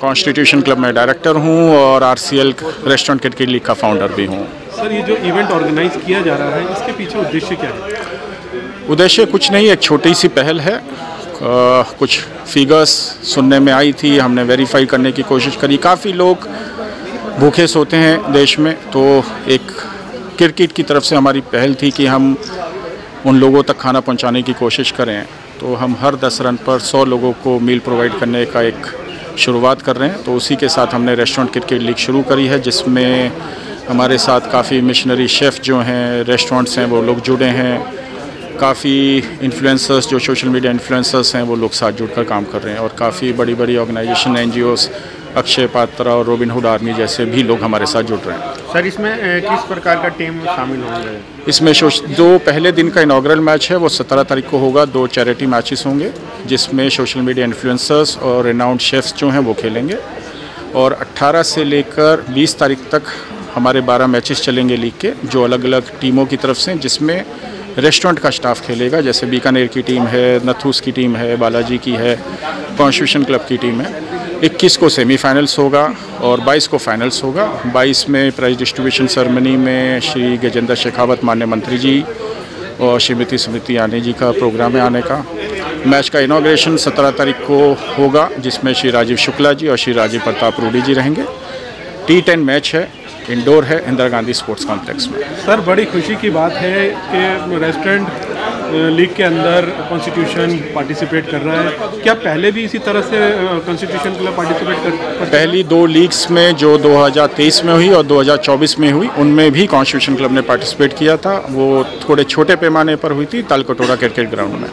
Constitution club में director हूँ और आरसीएल रेस्टोरेंट क्रिकेट लीग का फाउंडर भी हूँ। सर, ये जो इवेंट ऑर्गेनाइज किया जा रहा है, इसके पीछे उद्देश्य क्या है? उद्देश्य कुछ नहीं, एक छोटी सी पहल है। कुछ फिगर्स सुनने में आई थी, हमने वेरीफाई करने की कोशिश करी। काफ़ी लोग भूखे सोते हैं देश में, तो एक क्रिकेट की तरफ से हमारी पहल थी कि हम उन लोगों तक खाना पहुंचाने की कोशिश करें। तो हम हर 10 रन पर 100 लोगों को मील प्रोवाइड करने का एक शुरुआत कर रहे हैं। तो उसी के साथ हमने रेस्टोरेंट क्रिकेट लीग शुरू करी है, जिसमें हमारे साथ काफ़ी मिशनरी शेफ़ जो हैं, रेस्टोरेंट्स हैं, वो लोग जुड़े हैं। काफ़ी इन्फ्लुएंसर्स जो सोशल मीडिया इन्फ्लुएंसर्स हैं, वो लोग साथ जुड़कर काम कर रहे हैं। और काफ़ी बड़ी बड़ी ऑर्गेनाइजेशन, NGOs, अक्षय पात्रा और रॉबिन हुड आर्मी जैसे भी लोग हमारे साथ जुड़ रहे हैं। सर, इसमें किस प्रकार का टीम शामिल होंगे? इसमें दो पहले दिन का इनॉग्रल मैच है, वो 17 तारीख को होगा। 2 चैरिटी मैचेस होंगे, जिसमें सोशल मीडिया इन्फ्लुएंसर्स और रेनाउंड शेफ्स जो हैं वो खेलेंगे। और 18 से लेकर 20 तारीख तक हमारे 12 मैचेस चलेंगे लीग के, जो अलग अलग टीमों की तरफ से, जिसमें रेस्टोरेंट का स्टाफ खेलेगा। जैसे बीकानेर की टीम है, नथूस की टीम है, बालाजी की है, कॉन्स्टिट्यूशन क्लब की टीम है। 21 को सेमीफाइनल्स होगा और 22 को फाइनल्स होगा। 22 में प्राइज डिस्ट्रीब्यूशन सेरेमनी में श्री गजेंद्र शेखावत माननीय मंत्री जी और श्रीमती स्मृति ईरानी जी का प्रोग्राम है आने का। मैच का इनॉग्रेशन 17 तारीख को होगा, जिसमें श्री राजीव शुक्ला जी और श्री राजीव प्रताप रूडी जी रहेंगे। T10 मैच है, इंडोर है, इंदिरा गांधी स्पोर्ट्स कॉम्प्लेक्स में। सर, बड़ी खुशी की बात है कि रेस्टोरेंट लीग के अंदर कॉन्स्टिट्यूशन पार्टिसिपेट कर रहा है। क्या पहले भी इसी तरह से कॉन्स्टिट्यूशन क्लब पार्टिसिपेट कर पहली 2 लीग्स में, जो 2023 में हुई और 2024 में हुई, उनमें भी कॉन्स्टिट्यूशन क्लब ने पार्टिसिपेट किया था। वो थोड़े छोटे पैमाने पर हुई थी, तालकटोरा क्रिकेट ग्राउंड में।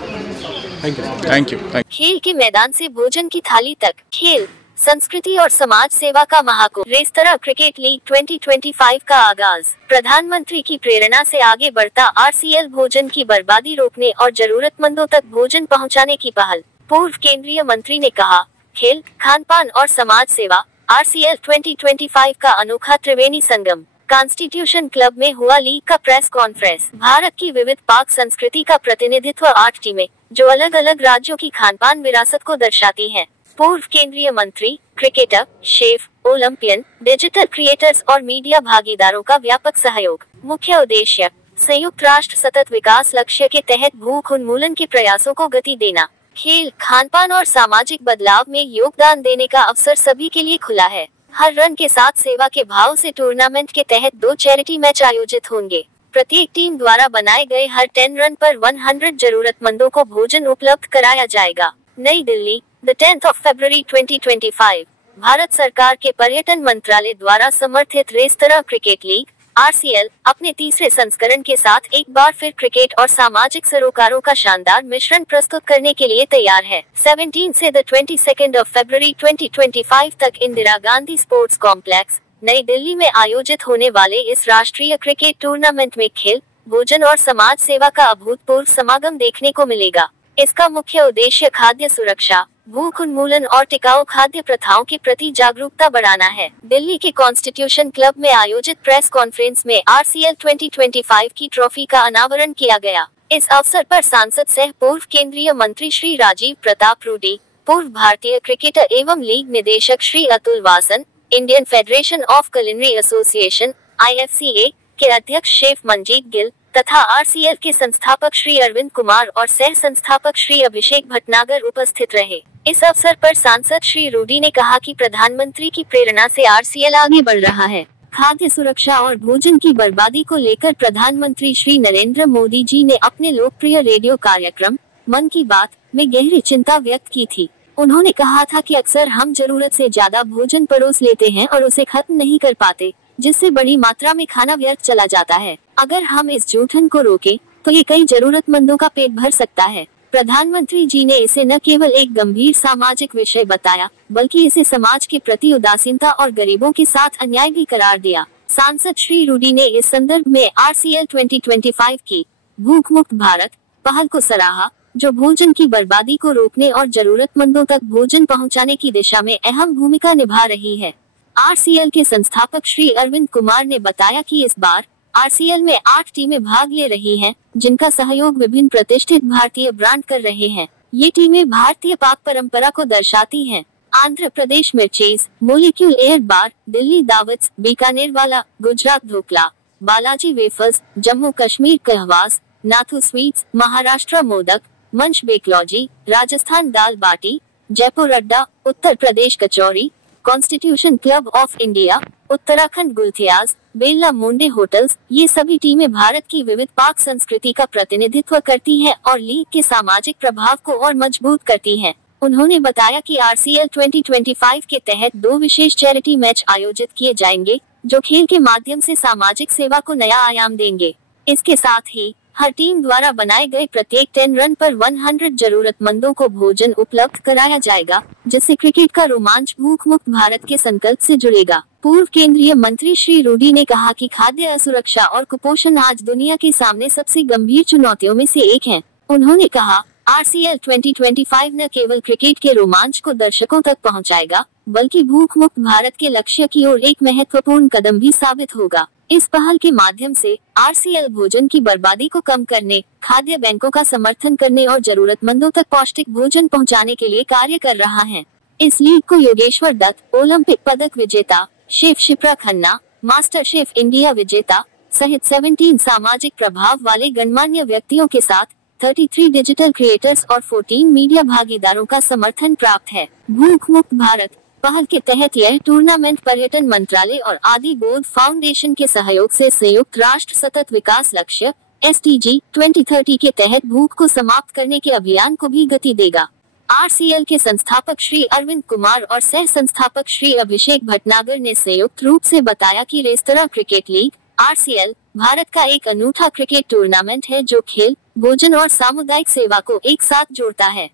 Thank you. खेल के मैदान से भोजन की थाली तक, खेल, संस्कृति और समाज सेवा का महाकुंभ, रेस्तरां क्रिकेट लीग 2025 का आगाज। प्रधानमंत्री की प्रेरणा से आगे बढ़ता आरसीएल भोजन की बर्बादी रोकने और जरूरतमंदों तक भोजन पहुंचाने की पहल। पूर्व केंद्रीय मंत्री ने कहा, खेल, खानपान और समाज सेवा, आरसीएल 2025 का अनोखा त्रिवेणी संगम। कॉन्स्टिट्यूशन क्लब में हुआ लीग का प्रेस कॉन्फ्रेंस। भारत की विविध पाक संस्कृति का प्रतिनिधित्व 8 टीमें, जो अलग अलग राज्यों की खानपान विरासत को दर्शाती हैं। पूर्व केंद्रीय मंत्री, cricketer, chef, Olympian, digital creators और मीडिया भागीदारों का व्यापक सहयोग। मुख्य उद्देश्य, संयुक्त राष्ट्र सतत विकास लक्ष्य के तहत भूख उन्मूलन के प्रयासों को गति देना। खेल, खानपान और सामाजिक बदलाव में योगदान देने का अवसर सभी के लिए खुला है। हर रन के साथ सेवा के भाव से टूर्नामेंट के तहत 2 चैरिटी मैच आयोजित होंगे। प्रत्येक टीम द्वारा बनाए गए हर 10 रन पर 100 जरूरतमंदों को भोजन उपलब्ध कराया जाएगा। नई Delhi, The 10th of February 2025। Bharat सरकार के पर्यटन मंत्रालय द्वारा समर्थित रेस्तरां क्रिकेट लीग (RCL) अपने तीसरे संस्करण के साथ एक बार फिर क्रिकेट और सामाजिक सरोकारों का शानदार मिश्रण प्रस्तुत करने के लिए तैयार है। 17 से 22 फरवरी 2025 तक इंदिरा गांधी स्पोर्ट्स कॉम्प्लेक्स, नई दिल्ली में आयोजित होने वाले इस राष्ट्रीय क्रिकेट टूर्नामेंट में खेल, भोजन और समाज सेवा का अभूतपूर्व समागम देखने को मिलेगा। इसका मुख्य उद्देश्य खाद्य सुरक्षा, भूख उन्मूलन और टिकाऊ खाद्य प्रथाओं के प्रति जागरूकता बढ़ाना है। दिल्ली के कॉन्स्टिट्यूशन क्लब में आयोजित प्रेस कॉन्फ्रेंस में आरसीएल 2025 की ट्रॉफी का अनावरण किया गया। इस अवसर पर सांसद सह पूर्व केंद्रीय मंत्री श्री राजीव प्रताप रूडी, पूर्व भारतीय क्रिकेटर एवं लीग निदेशक Shri Atul Wasan, Indian Federation of Culinary Association (IFCA) के अध्यक्ष शेफ मंजीत गिल तथा आरसीएल के संस्थापक श्री अरविंद कुमार और सह संस्थापक श्री अभिषेक भटनागर उपस्थित रहे। इस अवसर पर सांसद श्री रूडी ने कहा कि प्रधानमंत्री की प्रेरणा से आरसीएल आगे बढ़ रहा है। खाद्य सुरक्षा और भोजन की बर्बादी को लेकर प्रधानमंत्री श्री नरेंद्र मोदी जी ने अपने लोकप्रिय रेडियो कार्यक्रम मन की बात में गहरी चिंता व्यक्त की थी। उन्होंने कहा था कि अक्सर हम जरूरत से ज्यादा भोजन परोस लेते हैं और उसे खत्म नहीं कर पाते, जिससे बड़ी मात्रा में खाना व्यर्थ चला जाता है। अगर हम इस जूठन को रोके तो ये कई जरूरतमंदों का पेट भर सकता है। प्रधानमंत्री जी ने इसे न केवल एक गंभीर सामाजिक विषय बताया, बल्कि इसे समाज के प्रति उदासीनता और गरीबों के साथ अन्याय भी करार दिया। सांसद श्री रूडी ने इस संदर्भ में आरसीएल 2025 की भूख मुक्त भारत पहल को सराहा, जो भोजन की बर्बादी को रोकने और जरूरतमंदों तक भोजन पहुंचाने की दिशा में अहम भूमिका निभा रही है। आरसीएल के संस्थापक श्री अरविंद कुमार ने बताया कि इस बार आरसीएल में 8 टीमें भाग ले रही हैं, जिनका सहयोग विभिन्न प्रतिष्ठित भारतीय ब्रांड कर रहे हैं। ये टीमें भारतीय पाक परंपरा को दर्शाती हैं। आंध्र प्रदेश मिर्चीज, मोलिक्यूल एयर बार, दिल्ली दावत्स, बीकानेर वाला, गुजरात ढोकला, बालाजी वेफर्स, जम्मू कश्मीर कहवास, Nathu sweets, Maharashtra modak, munch Bakelogy, Rajasthan dal baati, Jaipur Adda, Uttar Pradesh kachori, Constitution Club of India, Uttarakhand गुलथियाज, बिरला मुंडे होटल्स, ये सभी टीमें भारत की विविध पाक संस्कृति का प्रतिनिधित्व करती हैं और लीग के सामाजिक प्रभाव को और मजबूत करती हैं। उन्होंने बताया कि RCL 2025 के तहत 2 विशेष चैरिटी मैच आयोजित किए जाएंगे, जो खेल के माध्यम से सामाजिक सेवा को नया आयाम देंगे। इसके साथ ही हर टीम द्वारा बनाए गए प्रत्येक 10 रन पर 100 जरूरतमंदों को भोजन उपलब्ध कराया जाएगा, जिससे क्रिकेट का रोमांच भूख मुक्त भारत के संकल्प से जुड़ेगा। पूर्व केंद्रीय मंत्री श्री रूडी ने कहा कि खाद्य असुरक्षा और कुपोषण आज दुनिया के सामने सबसे गंभीर चुनौतियों में से एक है। उन्होंने कहा, RCL 2025 न केवल क्रिकेट के रोमांच को दर्शकों तक पहुंचाएगा, बल्कि भूख मुक्त भारत के लक्ष्य की ओर एक महत्वपूर्ण कदम भी साबित होगा। इस पहल के माध्यम से RCL भोजन की बर्बादी को कम करने, खाद्य बैंकों का समर्थन करने और जरूरतमंदों तक पौष्टिक भोजन पहुंचाने के लिए कार्य कर रहा है। इस लीग को योगेश्वर दत्त, ओलंपिक पदक विजेता, chef Shipra Khanna, master chef India विजेता सहित 17 सामाजिक प्रभाव वाले गणमान्य व्यक्तियों के साथ 33 डिजिटल क्रिएटर्स और 14 मीडिया भागीदारों का समर्थन प्राप्त है। भूख मुक्त भारत पहल के तहत यह टूर्नामेंट पर्यटन मंत्रालय और आदि बोध फाउंडेशन के सहयोग से संयुक्त राष्ट्र सतत विकास लक्ष्य SDG 2030 के तहत भूख को समाप्त करने के अभियान को भी गति देगा। RCL के संस्थापक श्री अरविंद कुमार और सह संस्थापक श्री अभिषेक भटनागर ने संयुक्त रूप से बताया कि restaurant cricket league RCL Bharat का एक अनूठा क्रिकेट टूर्नामेंट है जो खेल, भोजन और सामुदायिक सेवा को एक साथ जोड़ता है।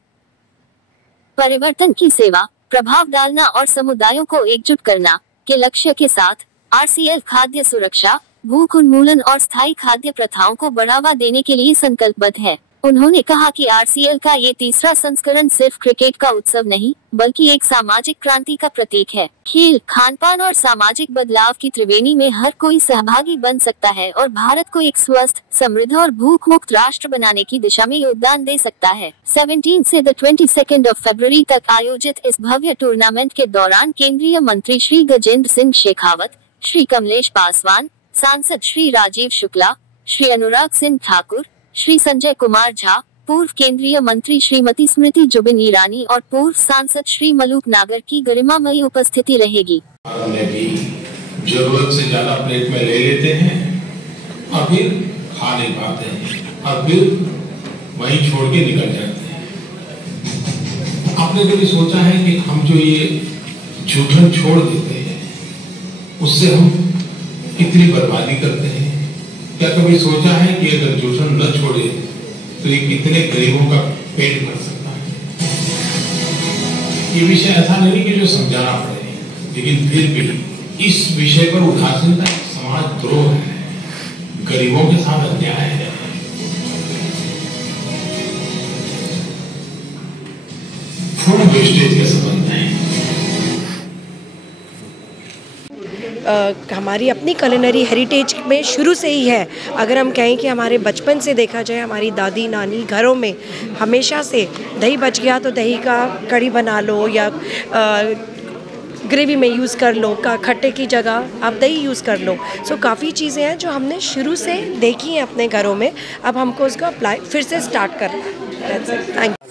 परिवर्तन की सेवा, प्रभाव डालना और समुदायों को एकजुट करना के लक्ष्य के साथ RCL खाद्य सुरक्षा, भूख उन्मूलन और स्थायी खाद्य प्रथाओं को बढ़ावा देने के लिए संकल्पबद्ध है। उन्होंने कहा कि RCL का ये तीसरा संस्करण सिर्फ क्रिकेट का उत्सव नहीं, बल्कि एक सामाजिक क्रांति का प्रतीक है। खेल, खानपान और सामाजिक बदलाव की त्रिवेणी में हर कोई सहभागी बन सकता है और भारत को एक स्वस्थ, समृद्ध और भूख मुक्त राष्ट्र बनाने की दिशा में योगदान दे सकता है। 17 से 22 फरवरी तक आयोजित इस भव्य टूर्नामेंट के दौरान केंद्रीय मंत्री श्री गजेंद्र सिंह शेखावत, श्री कमलेश पासवान, सांसद श्री राजीव शुक्ला, श्री अनुराग सिंह ठाकुर, श्री संजय कुमार झा, पूर्व केंद्रीय मंत्री श्रीमती स्मृति जुबिन ईरानी और पूर्व सांसद श्री मलूक नागर की गरिमामयी उपस्थिति रहेगी। में भी जरूरत से ज्यादा प्लेट में ले लेते हैं और फिर खा नहीं पाते हैं और फिर वहीं छोड़ के निकल जाते हैं। आपने कभी सोचा है कि हम जो ये जूठन छोड़ देते हैं उससे हम कितनी बर्बादी करते हैं? क्या कभी सोचा है कि अगर जूठन न छोड़े तो ये कितने गरीबों का पेट भर सकता है? ये विषय ऐसा नहीं कि जो समझाना पड़े, लेकिन फिर भी इस विषय पर उदासीनता समाज द्रोह है, गरीबों के साथ अन्याय है। फूड वेस्टेज के संबंध में हमारी अपनी कुलिनरी हेरिटेज में शुरू से ही है। अगर हम कहें कि हमारे बचपन से देखा जाए, हमारी दादी नानी घरों में हमेशा से दही बच गया तो दही का कढ़ी बना लो या ग्रेवी में यूज़ कर लो, का खट्टे की जगह आप दही यूज़ कर लो। सो काफ़ी चीज़ें हैं जो हमने शुरू से देखी हैं अपने घरों में, अब हमको उसका अप्लाई फिर से स्टार्ट करना है। Thank you.